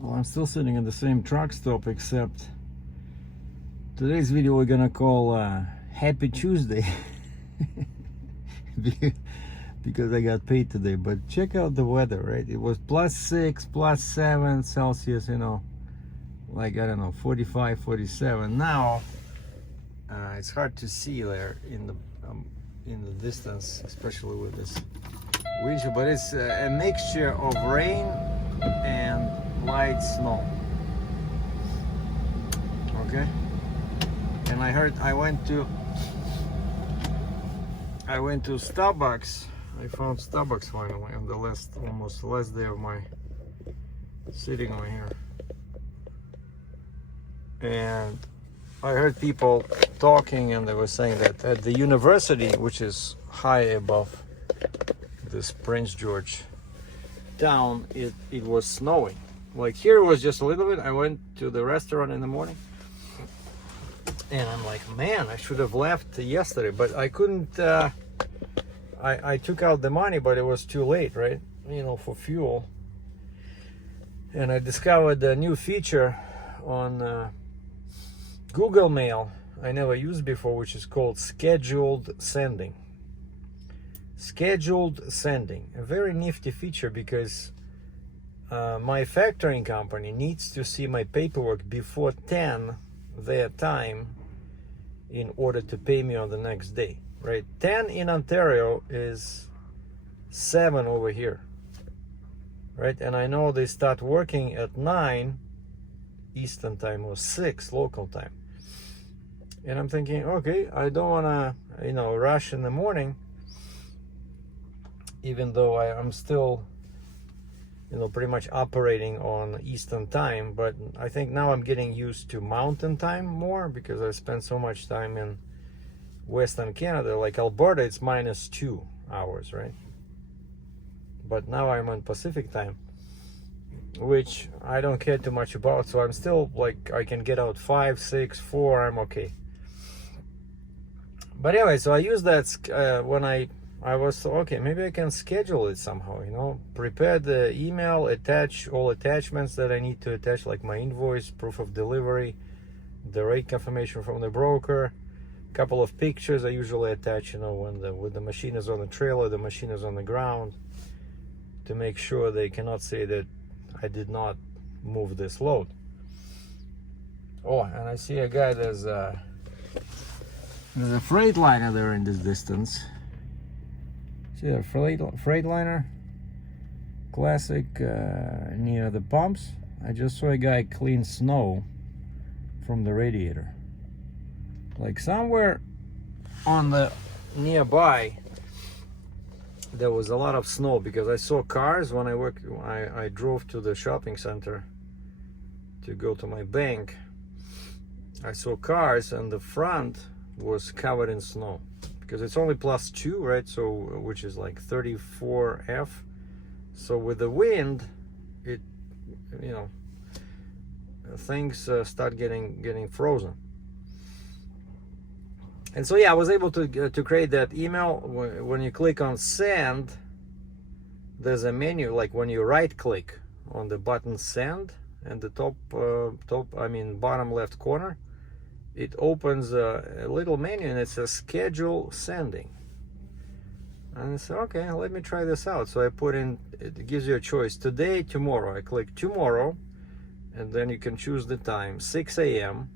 Well, I'm still sitting at the same truck stop, except today's video we're gonna call Happy Tuesday because I got paid today. But check out the weather, right? It was +6, +7 Celsius, you know, like, I don't know, 45, 47. Now it's hard to see there in the distance, especially with this wind chill, but it's a mixture of rain and light snow. Okay, and I went to Starbucks. I found Starbucks finally on the almost last day of my sitting over here, and I heard people talking, and they were saying that at the university, which is high above this Prince George town, it was snowing. Like here it was just a little bit. I went to the restaurant in the morning and I'm like, man, I should have left yesterday, but I couldn't. I took out the money, but it was too late, right? You know, for fuel. And I discovered a new feature on Google Mail I never used before, which is called scheduled sending. Scheduled sending, a very nifty feature, because my factoring company needs to see my paperwork before 10 their time in order to pay me on the next day, right? 10 in Ontario is 7 over here, right? And I know they start working at 9 Eastern time or 6 local time. And I'm thinking, okay, I don't want to, you know, rush in the morning, even though I'm still, you know, pretty much operating on Eastern time. But I think now I'm getting used to Mountain time more, because I spent so much time in Western Canada. Like Alberta, it's -2 hours, right? But now I'm on Pacific time, which I don't care too much about. So I'm still like, I can get out 5, 6, 4, I'm okay. But anyway, so I used that when I was, okay, maybe I can schedule it somehow, you know, prepare the email, attach all attachments that I need to attach, like my invoice, proof of delivery, the rate confirmation from the broker, a couple of pictures I usually attach, you know, when the machine is on the trailer, the machine is on the ground, to make sure they cannot say that I did not move this load. Oh, and I see a guy, there's a Freightliner there in this distance. See a Freightliner, classic, near the pumps. I just saw a guy clean snow from the radiator. Like somewhere on the nearby, there was a lot of snow, because I saw cars when I drove to the shopping center to go to my bank. I saw cars, and the front was covered in snow, because it's only +2, right? So, which is like 34 F. So with the wind, it, you know, things start getting frozen. And so yeah, I was able to create that email. When you click on send, there's a menu, like when you right click on the button send, and the bottom left corner, it opens a little menu, and it says schedule sending. And I said, okay, let me try this out. So I put in, it gives you a choice, today, tomorrow. I click tomorrow, and then you can choose the time, 6 a.m.,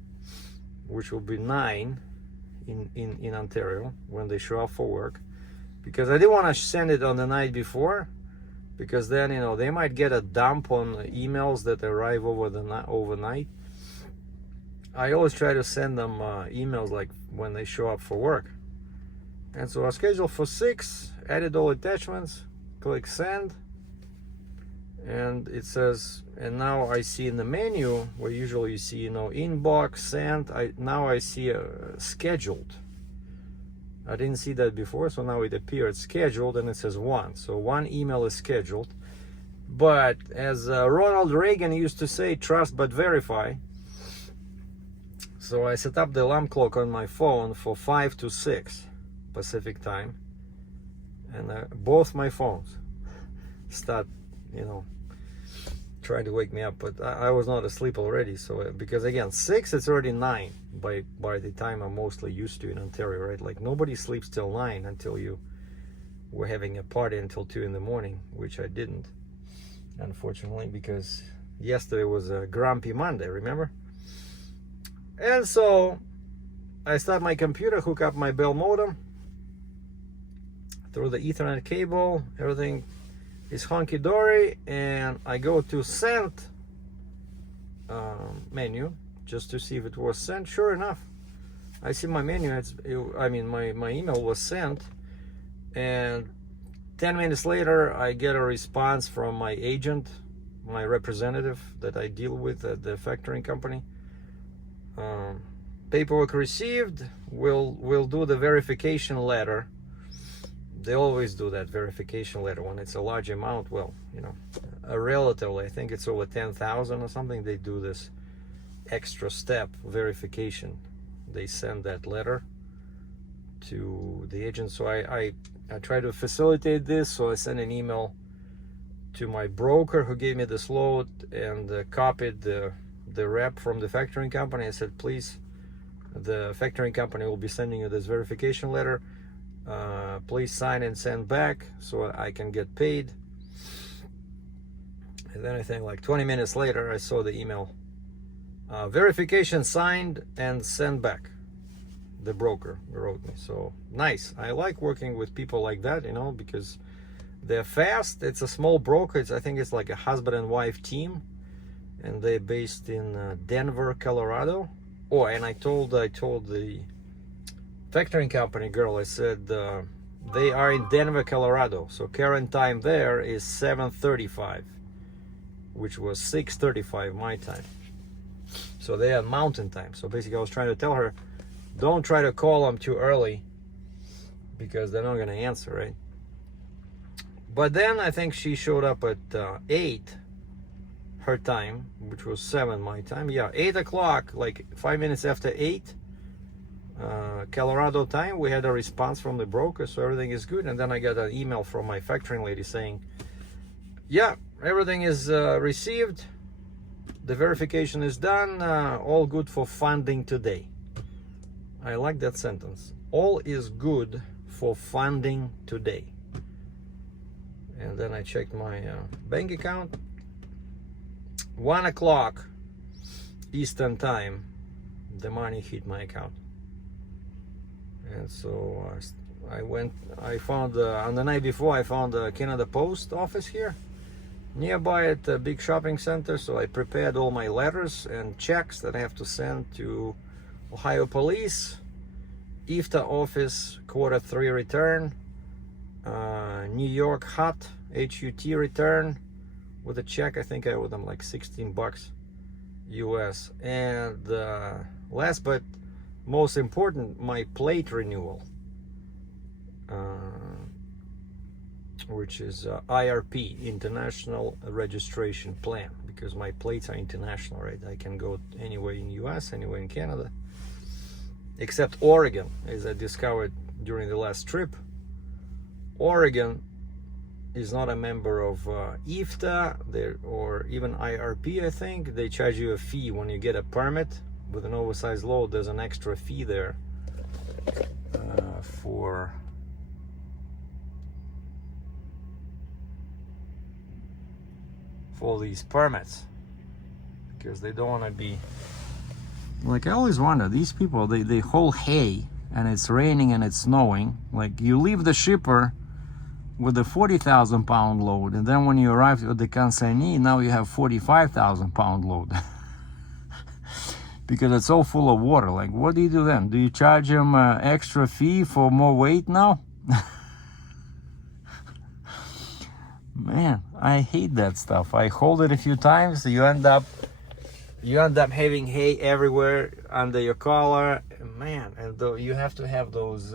which will be 9 in Ontario when they show up for work, because I didn't want to send it on the night before, because then, you know, they might get a dump on emails that arrive overnight. I always try to send them emails like when they show up for work. And so I scheduled for 6, added all attachments, click send, and it says, and now I see in the menu where usually you see, you know, inbox, sent, now I see scheduled. I didn't see that before, so now it appeared scheduled, and it says 1. So 1 email is scheduled. But as Ronald Reagan used to say, trust but verify. So I set up the alarm clock on my phone for 5 to 6 Pacific time, and both my phones start, you know, trying to wake me up, but I was not asleep already. So because again 6, it's already 9 by the time I'm mostly used to in Ontario, right? Like nobody sleeps till 9 until you were having a party until 2 in the morning, which I didn't, unfortunately, because yesterday was a grumpy Monday, remember? And so I start my computer, hook up my Bell modem through the Ethernet cable, everything is honky-dory, and I go to send menu just to see if it was sent. Sure enough, I see my menu, my email was sent, and 10 minutes later I get a response from my agent, my representative that I deal with at the factoring company. Paperwork received, we'll do the verification letter. They always do that verification letter when it's a large amount. Well, you know, relatively, I think it's over 10,000 or something, they do this extra step verification. They send that letter to the agent. So I try to facilitate this, so I send an email to my broker who gave me this load and copied the rep from the factoring company. I said, please, the factoring company will be sending you this verification letter. Please sign and send back so I can get paid. And then I think like 20 minutes later I saw the email, verification signed and sent back. The broker wrote me. So nice. I like working with people like that, you know, because they're fast. It's a small broker. I think it's like a husband and wife team, and they're based in Denver, Colorado. Oh, and I told the factoring company girl, I said they are in Denver, Colorado, so current time there is 7:35, which was 6:35 my time. So they are mountain time. So basically I was trying to tell her, don't try to call them too early because they're not going to answer, right? But then I think she showed up at 8 her time, which was 7 my time. Yeah, 8 o'clock, like 5 minutes after 8 Colorado time, we had a response from the broker, so everything is good. And then I got an email from my factoring lady saying, yeah, everything is received, the verification is done, all good for funding today. I like that sentence. All is good for funding today. And then I checked my bank account. 1 o'clock Eastern time, the money hit my account. And so I found, on the night before, I found the Canada Post office here nearby at a big shopping center. So I prepared all my letters and checks that I have to send to Ohio Police, IFTA office, Q3 return, New York HUT, HUT return with a check. I think I owe them like $16 US. And last but most important, my plate renewal, which is IRP, International Registration Plan, because my plates are international, right? I can go anywhere in US, anywhere in Canada, except Oregon, as I discovered during the last trip. Oregon is not a member of IFTA or even IRP, I think. They charge you a fee when you get a permit with an oversized load. There's an extra fee there for these permits, because they don't want to be like, I always wonder, these people, they haul hay and it's raining and it's snowing. Like, you leave the shipper with a 40,000 pound load, and then when you arrive at the consignee, now you have 45,000 pound load because it's all full of water. Like, what do you do then? Do you charge them extra fee for more weight now? Man, I hate that stuff. I hold it a few times, you end up having hay everywhere under your collar, man. And you have to have those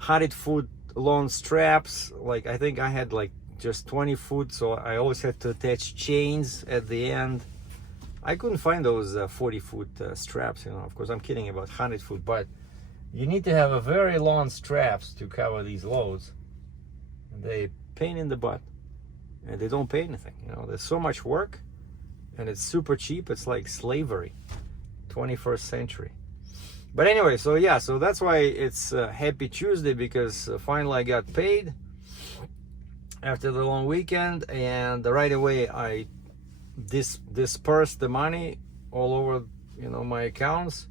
100-foot long straps. Like, I think I had like just 20 foot, so I always had to attach chains at the end. I couldn't find those 40-foot straps, you know. Of course, I'm kidding about 100-foot, but you need to have a very long straps to cover these loads. They pain in the butt. and they don't pay anything. There's so much work, and it's super cheap. It's like slavery, 21st century. But anyway, so yeah, so that's why it's Happy Tuesday, because finally I got paid after the long weekend, and right away I dispersed the money all over, my accounts.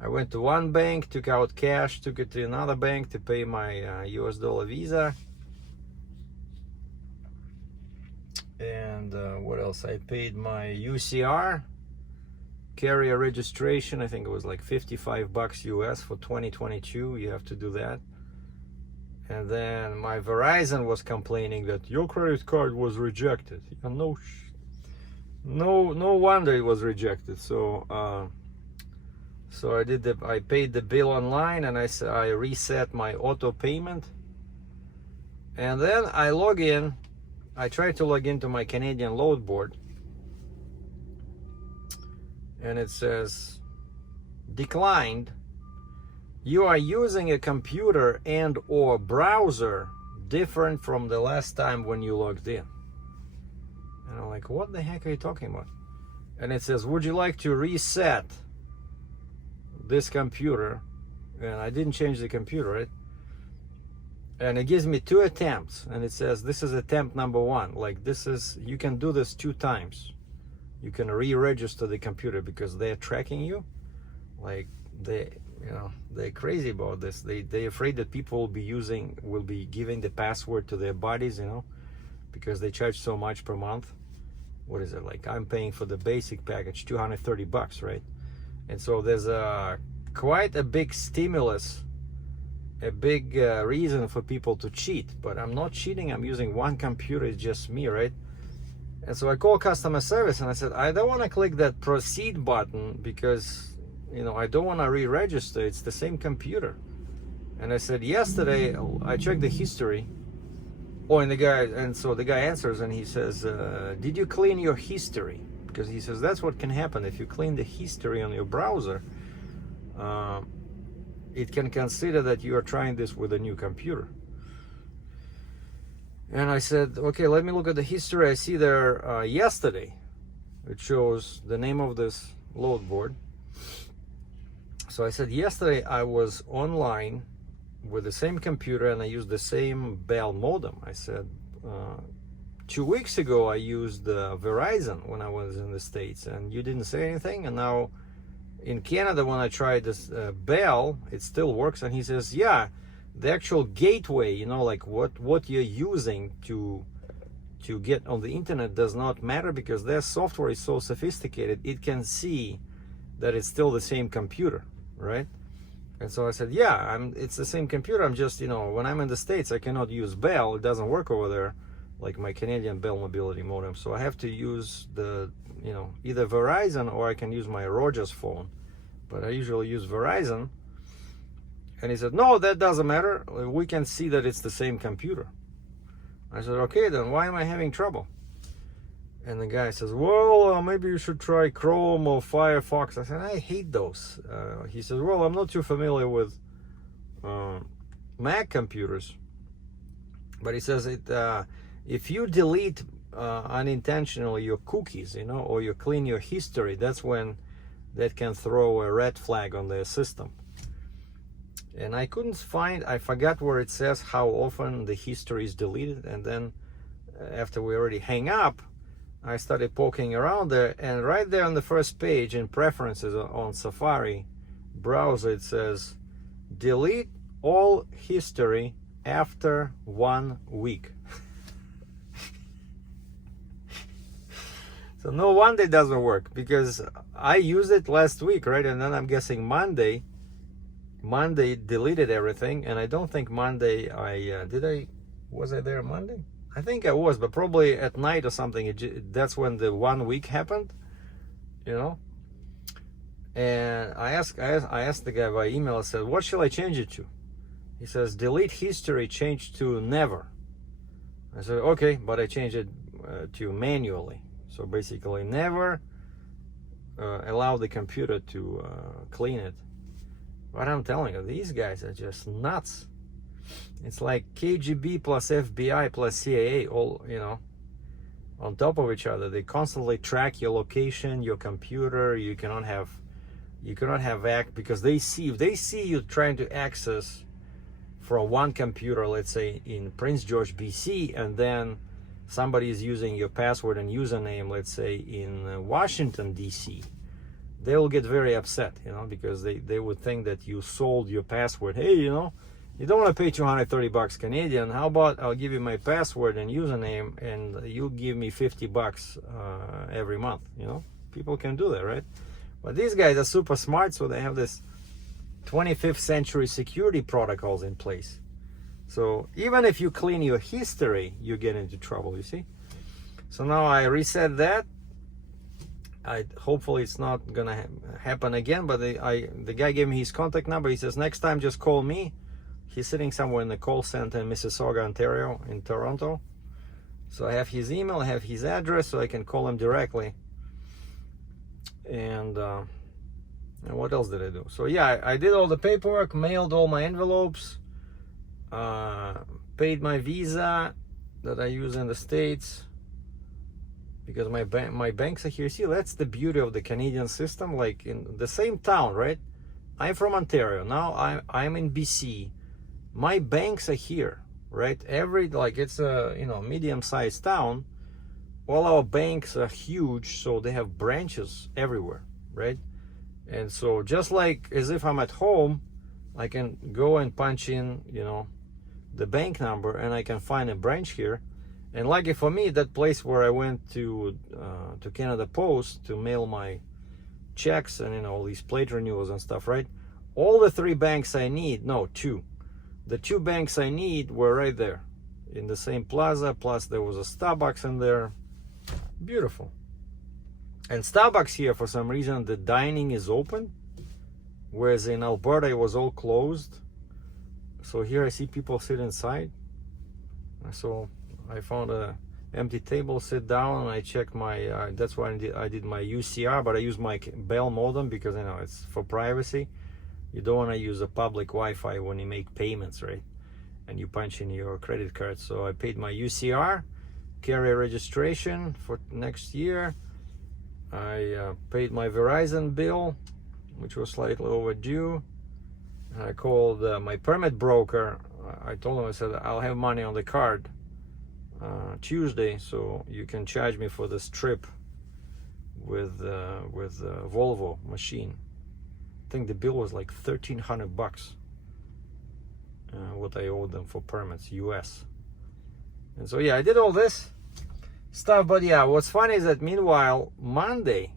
I went to one bank, took out cash, took it to another bank to pay my US dollar Visa. And what else? I paid my UCR carrier registration. I think it was like $55 US for 2022. You have to do that. And then my Verizon was complaining that your credit card was rejected. No wonder it was rejected. So I paid the bill online, and I reset my auto payment. And then I log in. I tried to log into my Canadian load board, and it says declined. You are using a computer and or browser different from the last time when you logged in. And I'm like, what the heck are you talking about? And it says, would you like to reset this computer? And I didn't change the computer, right? And it gives me 2 attempts, and it says this is attempt number 1. Like, you can do this 2 times. You can re-register the computer, because they're tracking you. Like, they're crazy about this. They're afraid that people will be giving the password to their bodies, because they charge so much per month. What is it? Like, I'm paying for the basic package $230, right? And so there's quite a big stimulus, a big reason for people to cheat. But I'm not cheating. I'm using one computer. It's just me, right? And so I called customer service, and I said, I don't want to click that proceed button, because I don't want to re-register. It's the same computer. And I said, yesterday I checked the history. So the guy answers, and he says, did you clean your history? Because he says that's what can happen if you clean the history on your browser. It can consider that you are trying this with a new computer. And I said, okay, let me look at the history. I see there yesterday it shows the name of this load board. So I said, yesterday I was online with the same computer, and I used the same Bell modem. I said, 2 weeks ago I used Verizon when I was in the States, and you didn't say anything. And now in Canada, when I tried this Bell, it still works. And he says, yeah, the actual gateway, like what you're using to get on the internet does not matter, because their software is so sophisticated, it can see that it's still the same computer, right? And so I said, yeah, it's the same computer. I'm just, when I'm in the States, I cannot use Bell. It doesn't work over there, like my Canadian Bell mobility modem. So I have to use either Verizon, or I can use my Rogers phone. But I usually use Verizon. And he said, no, that doesn't matter. We can see that it's the same computer. I said, okay, then why am I having trouble? And the guy says, well, maybe you should try Chrome or Firefox. I said, I hate those. He says, well, I'm not too familiar with Mac computers. But he says, if you delete unintentionally your cookies, or you clean your history, that's when that can throw a red flag on their system. And I forgot where it says how often the history is deleted. And then after we already hang up, I started poking around there, and right there on the first page in preferences on Safari browser, it says delete all history after 1 week. So no wonder it doesn't work, because I used it last week, right? And then I'm guessing Monday deleted everything. And I don't think Monday was I there Monday? I think I was, but probably at night or something. That's when the 1 week happened, And I asked the guy by email. I said, what shall I change it to? He says, delete history, change to never. I said, okay, but I changed it to manually. So basically, never allow the computer to clean it. But I'm telling you, these guys are just nuts. It's like KGB plus FBI plus CIA, all on top of each other. They constantly track your location, your computer. You cannot have because if they see you trying to access from one computer, let's say in Prince George, BC, and then somebody is using your password and username, let's say in Washington, DC, they will get very upset, because they would think that you sold your password. Hey, you don't want to pay 230 bucks Canadian. How about I'll give you my password and username and you'll give me 50 bucks every month, People can do that, right? But these guys are super smart, so they have this 25th century security protocols in place. So even if you clean your history, you get into trouble, you see? So now I reset that. Hopefully it's not gonna happen again, but the guy gave me his contact number. He says, next time just call me. He's sitting somewhere in the call center in Mississauga, Ontario, in Toronto. So I have his email, I have his address, so I can call him directly. And what else did I do? So yeah, I did all the paperwork, mailed all my envelopes, paid my visa that I use in the States, because my banks are here. See, that's the beauty of the Canadian system. Like in the same town, right? I'm from Ontario. Now I'm in BC. My banks are here, right? It's a medium-sized town. All our banks are huge, so they have branches everywhere, right? And so just like as if I'm at home, I can go and punch in, the bank number, and I can find a branch here. And lucky for me, that place where I went to Canada Post to mail my checks and all these plate renewals and stuff, right? All the three banks I need, no, two. The two banks I need were right there in the same plaza, plus there was a Starbucks in there. Beautiful. And Starbucks here, for some reason, the dining is open, whereas in Alberta it was all closed. So here I see people sit inside. So I found a empty table, sit down, and I checked my that's why I did my UCR, but I use my Bell modem because it's for privacy. You don't want to use a public Wi-Fi when you make payments, right? And you punch in your credit card. So I paid my UCR, carrier registration for next year. I paid my Verizon bill, which was slightly overdue. I called my permit broker. I told him, I said, I'll have money on the card Tuesday, so you can charge me for this trip with Volvo machine. I think the bill was like 1,300 bucks. What I owed them for permits, US. And so yeah, I did all this stuff, but yeah, what's funny is that meanwhile, Monday,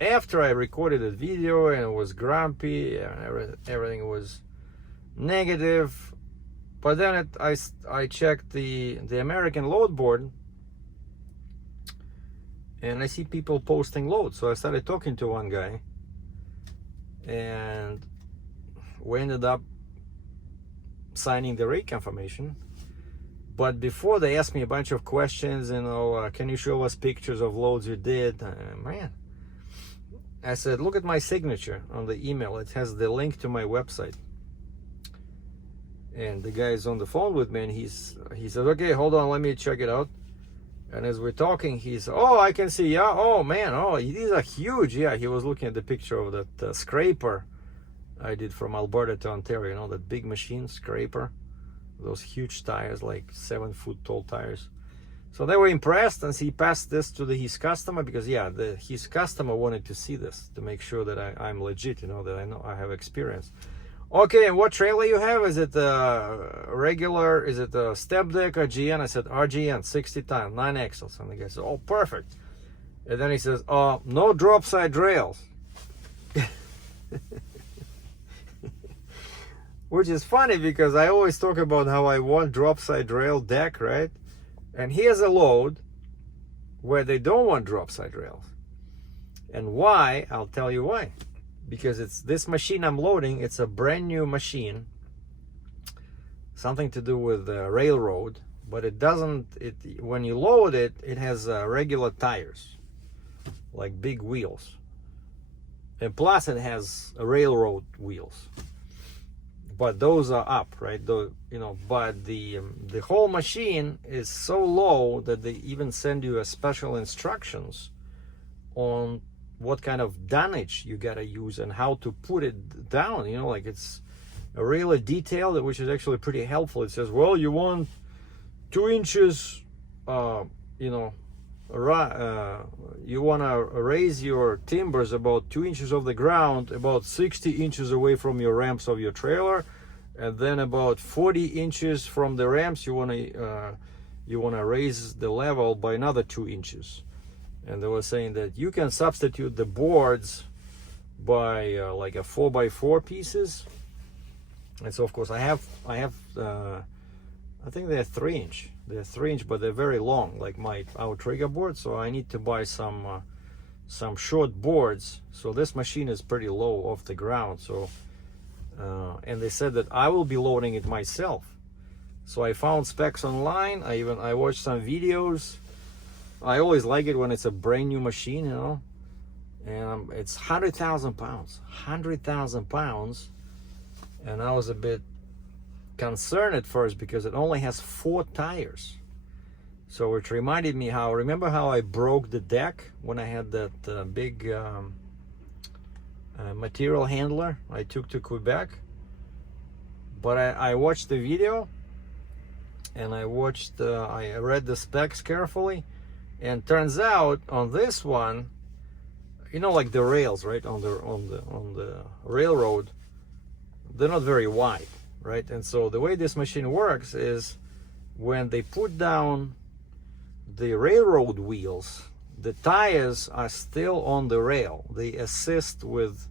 after I recorded the video and it was grumpy and everything was negative, but then I checked the American load board, and I see people posting loads. So I started talking to one guy, and we ended up signing the rate confirmation. But before, they asked me a bunch of questions, can you show us pictures of loads you did? Man, I said, look at my signature on the email. It has the link to my website. And the guy is on the phone with me, and he says, okay, hold on, let me check it out. And as we're talking, he's, oh, I can see, yeah, oh man, oh, these are huge. Yeah, he was looking at the picture of that scraper I did from Alberta to Ontario, that big machine scraper, those huge tires, like 7-foot tall tires. So they were impressed, and he passed this to his customer, because yeah, his customer wanted to see this to make sure that I'm legit, that I know I have experience. Okay, and what trailer you have? Is it a regular, is it a step deck or GN? I said RGN, 60 ton, 9 axles. And the guy said, oh, perfect. And then he says, no drop side rails. Which is funny, because I always talk about how I want drop side rail deck, right? And here's a load where they don't want drop side rails. And why? I'll tell you why. Because it's this machine I'm loading, it's a brand new machine, something to do with the railroad, but it doesn't, when you load it, it has regular tires, like big wheels. And plus it has railroad wheels. but those are up, right? But the whole machine is so low that they even send you a special instructions on what kind of dunnage you gotta use and how to put it down. Like it's a really detailed, which is actually pretty helpful. It says, well, you want 2 inches, you want to raise your timbers about 2 inches off the ground, about 60 inches away from your ramps of your trailer, and then about 40 inches from the ramps you want to raise the level by another 2 inches. And they were saying that you can substitute the boards by like a 4x4 pieces. And so of course I have I think they're 3-inch. They're 3-inch, but they're very long, like my outrigger board. So I need to buy some short boards. So this machine is pretty low off the ground. So and they said that I will be loading it myself. So I found specs online. I watched some videos. I always like it when it's a brand new machine, and it's 100,000 pounds. 100,000 pounds, and I was a bit concerned at first because it only has 4 tires. So it reminded me remember how I broke the deck when I had that big material handler I took to Quebec. But I watched the video, and I read the specs carefully, and turns out on this one, like the rails, right, on the railroad, they're not very wide. Right, and so the way this machine works is when they put down the railroad wheels, the tires are still on the rail. They assist with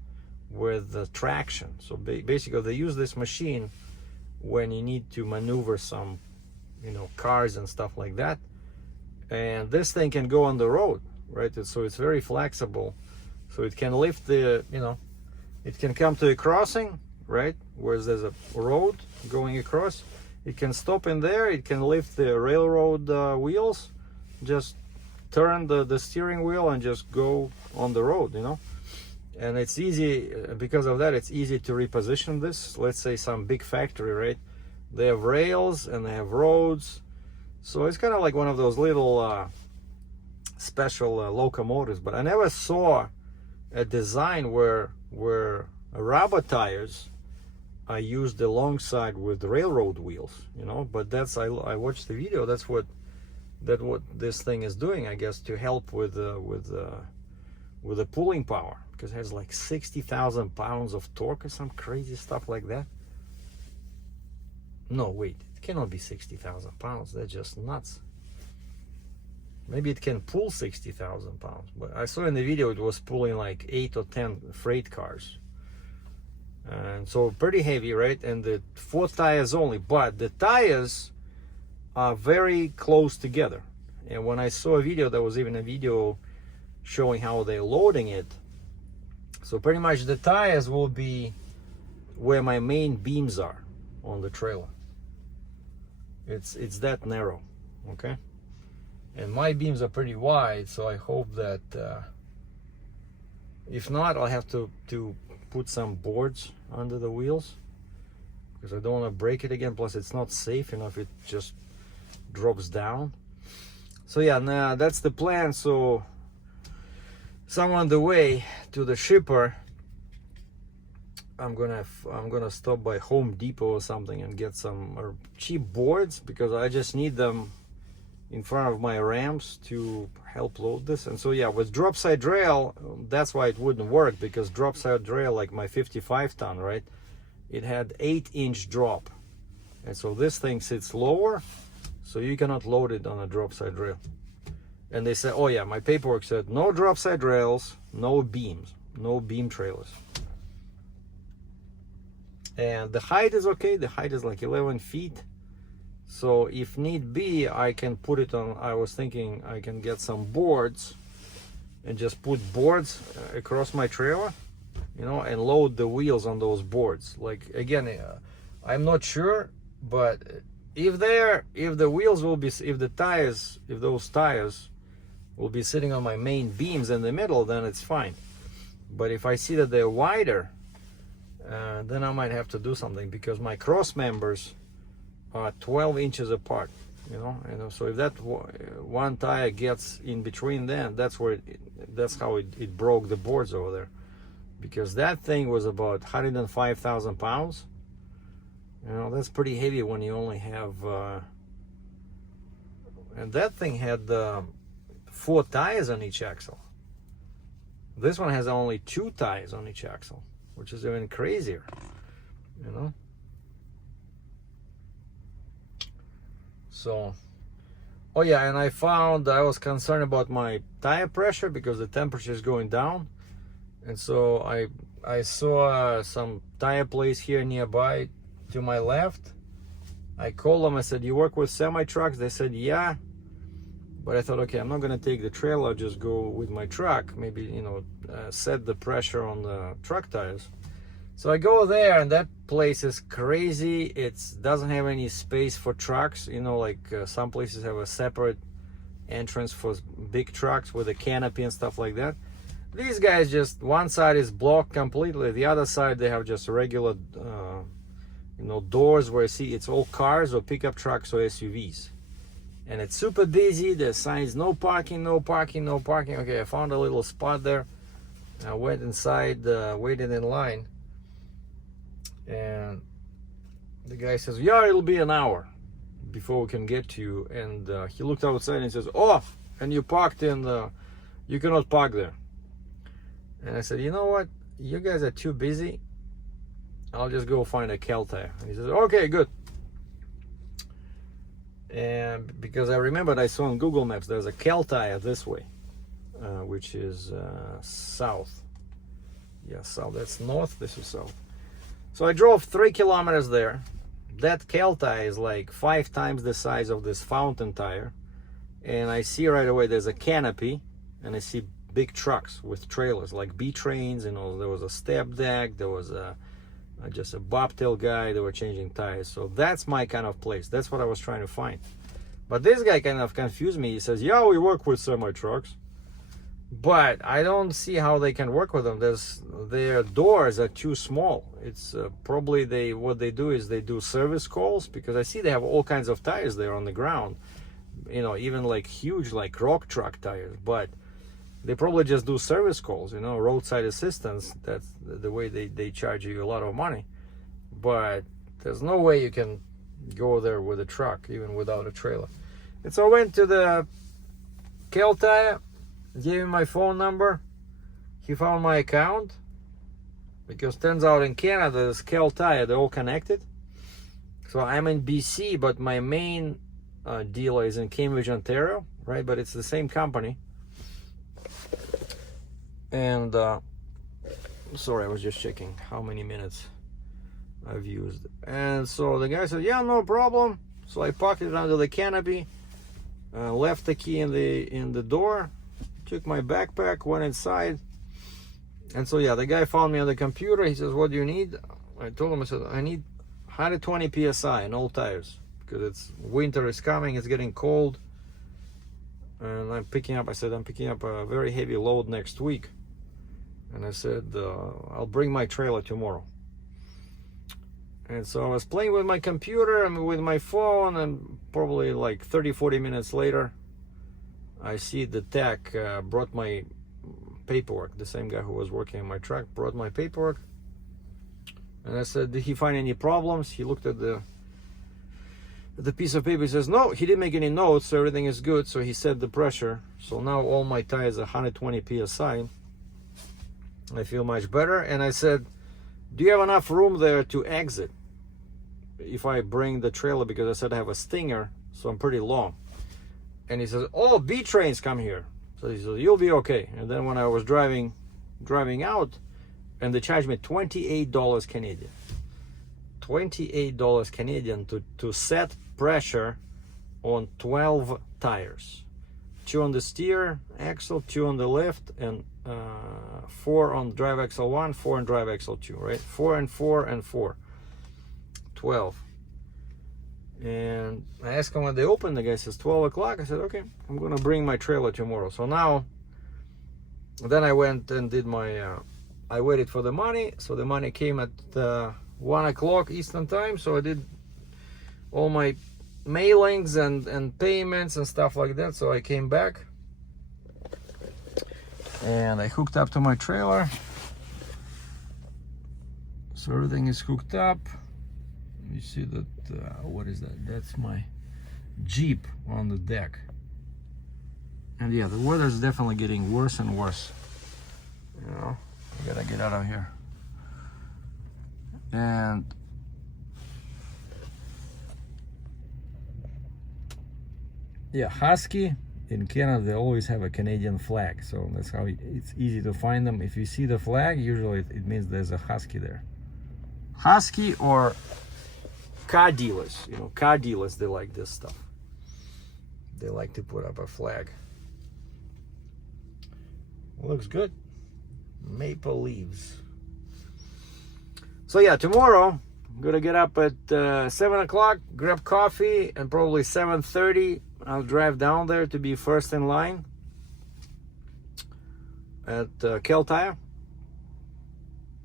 the traction. So basically, they use this machine when you need to maneuver some, cars and stuff like that. And this thing can go on the road, right? So it's very flexible. So it can lift it can come to a crossing, right, where there's a road going across. It can stop in there. It can lift the railroad wheels, just turn the steering wheel and just go on the road, and it's easy. Because of that, it's easy to reposition this. Let's say some big factory, right, they have rails and they have roads, so it's kind of like one of those little special locomotives. But I never saw a design where rubber tires I used alongside with the railroad wheels, but I watched the video. That's what this thing is doing, I guess, to help with the pulling power, because it has like 60,000 pounds of torque or some crazy stuff like that. No, wait, it cannot be 60,000 pounds. That's just nuts. Maybe it can pull 60,000 pounds, but I saw in the video it was pulling like 8 or 10 freight cars. And so pretty heavy, right? And the 4 tires only, but the tires are very close together. And when I saw a video, there was even a video showing how they're loading it. So pretty much the tires will be where my main beams are on the trailer. It's that narrow, okay? And my beams are pretty wide, so I hope that if not, I'll have to put some boards under the wheels, because I don't want to break it again. Plus it's not safe enough, it just drops down. So yeah, now that's the plan. So on the way to the shipper, I'm gonna stop by Home Depot or something and get some cheap boards, because I just need them in front of my ramps to help load this. And so yeah, with drop side rail, that's why it wouldn't work, because drop side rail, like my 55 ton, right, it had 8-inch drop, and so this thing sits lower, so you cannot load it on a drop side rail. And they said, oh yeah, my paperwork said no drop side rails, no beams, no beam trailers. And the height is okay. The height is like 11 feet. So if need be, I can put it on. I was thinking I can get some boards and just put boards across my trailer, and load the wheels on those boards. Like, again, I'm not sure, but if those tires will be sitting on my main beams in the middle, then it's fine. But if I see that they're wider, then I might have to do something, because my cross members are 12 inches apart, you know. And so if that one tire gets in between, then that's where that's how it broke the boards over there, because that thing was about 105,000 pounds. You know, that's pretty heavy when you only have and that thing had 4 tires on each axle. This one has only 2 tires on each axle, which is even crazier, you know. So, oh yeah, and I was concerned about my tire pressure because the temperature is going down, and so I saw some tire place here nearby to my left. I called them. I said, "You work with semi trucks?" They said, "Yeah." But I thought, okay, I'm not gonna take the trailer, I'll just go with my truck, maybe, you know, set the pressure on the truck tires. So I go there, and that place is crazy. It doesn't have any space for trucks, you know, like some places have a separate entrance for big trucks with a canopy and stuff like that. These guys, just one side is blocked completely, the other side they have just regular you know, doors where you see it's all cars or pickup trucks or SUVs. And it's super busy. The signs, no parking, no parking, no parking. Okay, I found a little spot there. I went inside, waited in line, and the guy says, "Yeah, it'll be an hour before we can get to you." And he looked outside and says, "Oh, and you parked in you cannot park there." And I said, "You know what? You guys are too busy. I'll just go find a Kel tire." And he says, "Okay, good." And because I remembered, I saw on Google Maps there's a Kel tire this way, which is south. Yeah, south. That's north. This is south. So I drove 3 kilometers there. That Kel tire is like 5 times the size of this fountain tire. And I see right away there's a canopy, and I see big trucks with trailers like B trains. You know, there was a step deck. There was just a bobtail guy. They were changing tires. So that's my kind of place. That's what I was trying to find. But this guy kind of confused me. He says, "Yeah, we work with semi trucks," but I don't see how they can work with them. Their doors are too small. It's probably what they do is they do service calls, because I see they have all kinds of tires there on the ground, you know, even like huge like rock truck tires. But they probably just do service calls, you know, roadside assistance. That's the way they charge you a lot of money. But there's no way you can go there with a truck, even without a trailer. And so I went to the Kel tire, gave him my phone number. He found my account, because turns out in Canada, there's Kel tire, they're all connected. So I'm in BC, but my main dealer is in Cambridge, Ontario, right? But it's the same company. And sorry, I was just checking how many minutes I've used. And so the guy said, "Yeah, no problem." So I pocketed it under the canopy, left the key in the door, took my backpack, went inside. And so yeah, the guy found me on the computer. He says, "What do you need?" I told him, I said, "I need 120 psi in all tires, because winter is coming, it's getting cold, and I'm picking up a very heavy load next week." And I said, "I'll bring my trailer tomorrow." And so I was playing with my computer and with my phone, and probably like 30-40 minutes later, I see the tech brought my paperwork. The same guy who was working on my truck brought my paperwork. And I said, "Did he find any problems?" He looked at the piece of paper. He says, "No, he didn't make any notes, so everything is good." So he set the pressure. So now all my tires are 120 psi. I feel much better. And I said, "Do you have enough room there to exit if I bring the trailer?" Because I said I have a Stinger, so I'm pretty long. And he says, "Oh, B trains come here." So he says, "You'll be okay." And then when I was driving out, and they charged me $28 Canadian. $28 Canadian to set pressure on 12 tires. 2 on the steer axle, 2 on the lift, and 4 on drive axle 1, 4 on drive axle 2, right? 4 and 4 and 4. 12. And I asked him when they opened. The guy says 12 o'clock. I said, "Okay, I'm gonna bring my trailer tomorrow." So now, then I went and did my I waited for the money, so the money came at 1 o'clock Eastern time. So I did all my mailings and payments and stuff like that. So I came back and I hooked up to my trailer. So everything is hooked up. You see that, what is that? That's my Jeep on the deck. And yeah, the weather is definitely getting worse and worse. You know, I gotta get out of here. And yeah, Husky in Canada, they always have a Canadian flag, so that's how it's easy to find them. If you see the flag, usually it means there's a Husky there. Husky or car dealers, you know, car dealers, they like this stuff. They like to put up a flag. Looks good. Maple leaves. So yeah, tomorrow I'm gonna get up at 7 o'clock, grab coffee, and probably 7:30 I'll drive down there to be first in line at Kel Tire.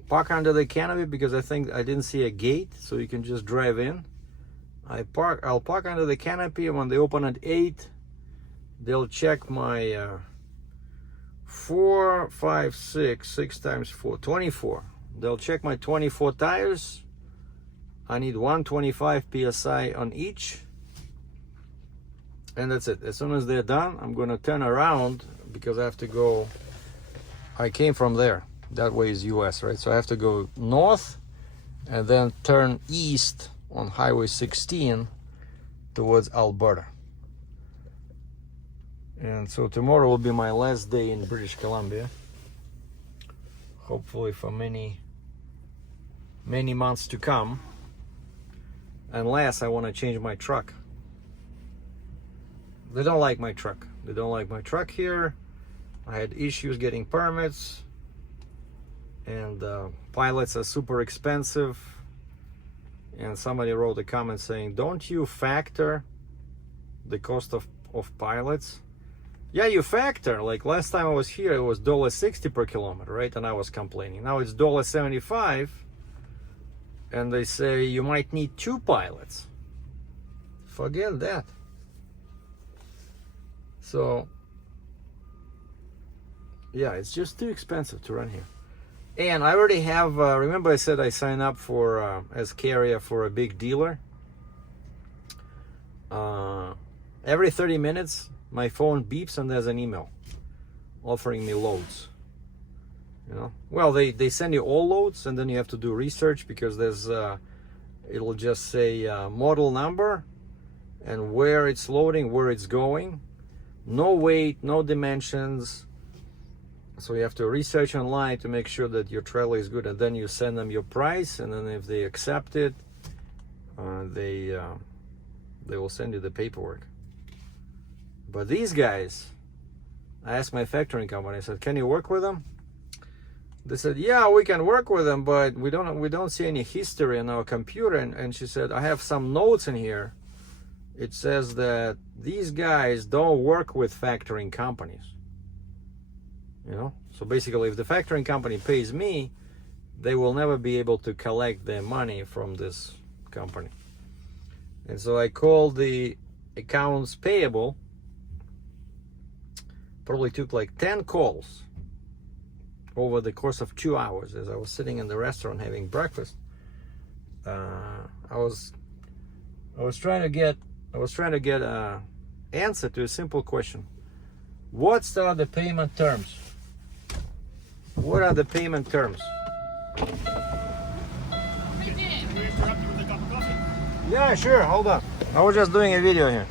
Park under the canopy because I think I didn't see a gate, so you can just drive in. I'll park under the canopy, and when they open at 8, they'll check my 4, 5, 6 times 4, 24. They'll check my 24 tires. I need 125 psi on each, and that's it. As soon as they're done, I'm gonna turn around because I have to go. I came from there. That way is US, right? So I have to go north and then turn east on Highway 16 towards Alberta. And so tomorrow will be my last day in British Columbia. Hopefully for many months to come. Unless I want to change my truck. They don't like my truck. They don't like my truck here. I had issues getting permits. And pilots are super expensive. And somebody wrote a comment saying, don't you factor the cost of pilots? Yeah, you factor. Like last time I was here, it was $1.60 per kilometer, right? And I was complaining. Now it's $1.75. And they say you might need 2 pilots. Forget that. So, yeah, it's just too expensive to run here. And I already have, remember I said I signed up for as carrier for a big dealer? Every 30 minutes, my phone beeps and there's an email offering me loads. You know, well, they send you all loads, and then you have to do research because there's, it'll just say model number and where it's loading, where it's going. No weight, no dimensions. So you have to research online to make sure that your trailer is good, and then you send them your price, and then if they accept it, they will send you the paperwork. But these guys, I asked my factoring company, I said, can you work with them? They said, yeah, we can work with them, but we don't see any history on our computer. And she said, I have some notes in here. It says that these guys don't work with factoring companies. You know, so basically if the factoring company pays me, they will never be able to collect their money from this company. And so I called the accounts payable. Probably took like 10 calls over the course of 2 hours as I was sitting in the restaurant having breakfast. I was trying to get an answer to a simple question. What are the payment terms? What are the payment terms? Yeah, sure, hold on. I was just doing a video here.